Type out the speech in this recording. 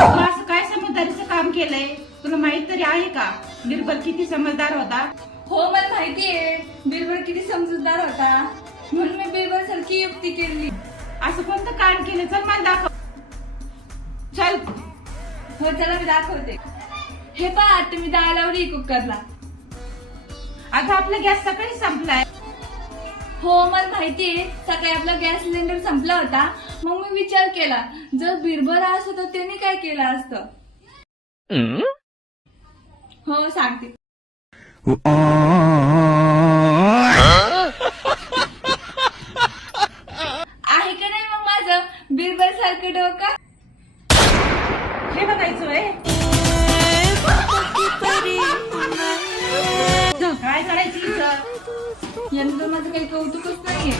तू असं काय समजदारीचं काम केलंय? तुला माहित तरी आहे का बिरबल किती समजदार होता? हो मला माहितीये बिरबल किती समजूतदार होता, म्हणून मी बिरबल सारखी युक्ती केली. असं कोणतं कांड केलं? चल मला दाखव. चल. हो चला मी दाखवते. हे पहा आता मी डाळ लावली कुकरला. अगं आपला गॅस सकाळी संपलाय. हो मला माहितीये सकाळी आपला गॅस सिलेंडर संपला होता, मग मी विचार केला जर बिरबल असतं तर त्याने काय केलं असतं. हो सांगते. आहे का नाही मग माझं बिरबल सारखं डोकं? हे बघायचं व्हय? काय करायचं इथं? यंत्र माझं काही कौतुकच नाहीये.